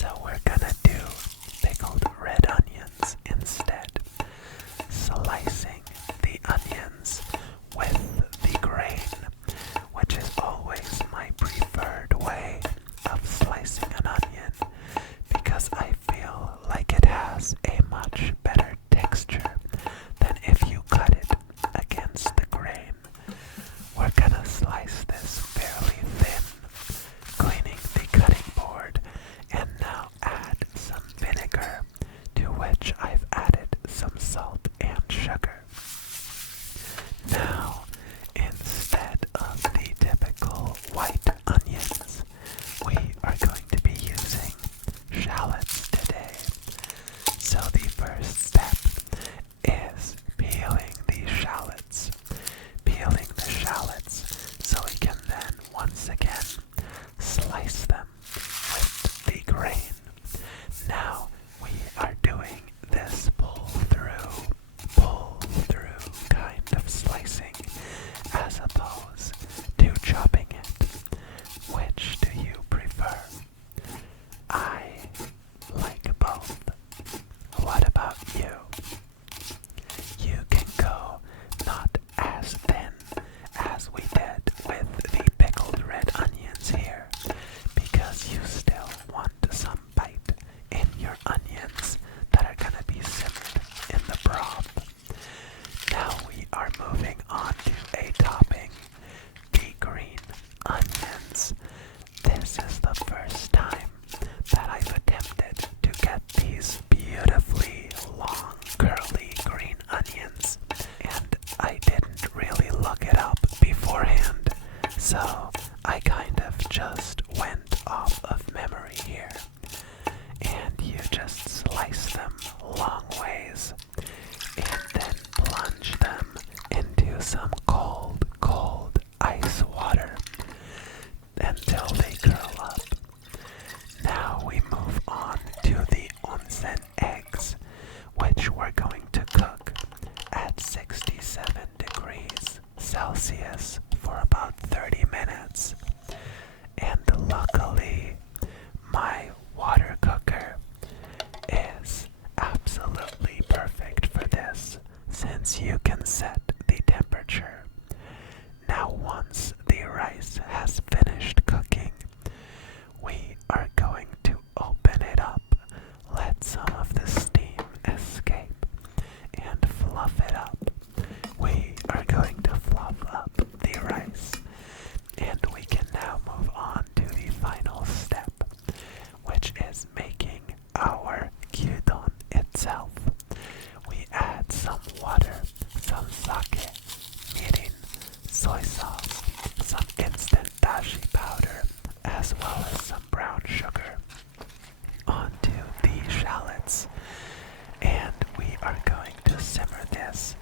So we're gonna do pickled red onions instead. Slicing the onions with the grain, which is always my preferred way of slicing an onion because I feel like it has a much better texture than if you cut it against the grain. We're gonna slice this fairly thin, cleaning the cutting board, and now add some vinegar, to which I've added some salt and sugar. Now, instead of the typical white onions, we are going to be using shallots today. So the first step is peeling the shallots. Peeling the shallots so we can then once again slice them with the grain. Now we are doing this pull through kind of slicing as opposed to chopping it. Which do you prefer? I like both. What about you? You can go not as thin as we did with the pickled red onions here, because you still want some bite in your onions that are gonna be simmered in the broth. Now we are moving on to a topping, the green onions. This is the first time that I've attempted to get these beautifully long, curly green onions, and I didn't really look it up beforehand, so I kind of just went off of memory here. And you just slice them long ways, and then plunge them into some cold, cold ice water until they curl up. Now we move on to the onsen eggs, which we're going to cook at 67 degrees Celsius for about 30 minutes. And luckily, my water cooker is absolutely perfect for this, since you can set the temperature. Now once the rice has finished cooking, we are going to open it up, let some of the steam escape, and fluff it up. We are going to fluff up the rice, and we can now move on to the final step, which is making our gyudon itself. We add some water, some sake, mirin, soy sauce, some instant dashi powder, as well as some brown sugar onto the shallots. And we are going to simmer this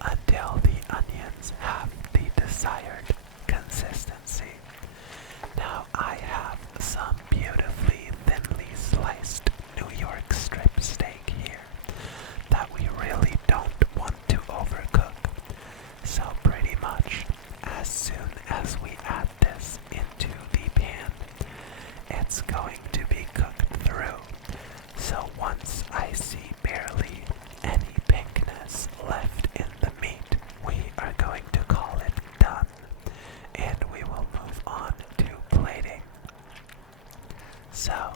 until the onions have the desired consistency. Now I have some beautifully thinly sliced New York strip steak here that we really don't want to overcook. So pretty much as soon as we add this into the pan, it's going to be cooked through. So once I see barely any pinkness left in the meat, we are going to call it done, and we will move on to plating. So,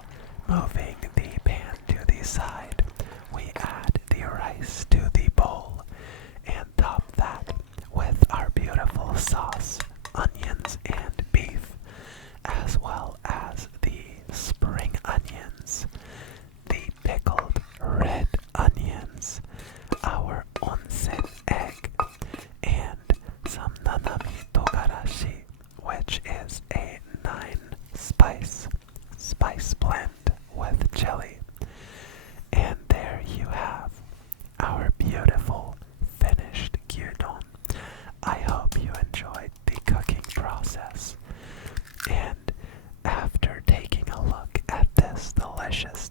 moving the pan to the side, we add the rice to the bowl and top that with our beautiful sauce, onions and beef, as well as the spring onions, the pickled red onions, our onsen egg, and some nanami togarashi, which is a 9-spice blend with chili. And there you have our beautiful finished gyudon. I hope you enjoyed the cooking process. And after taking a look at this delicious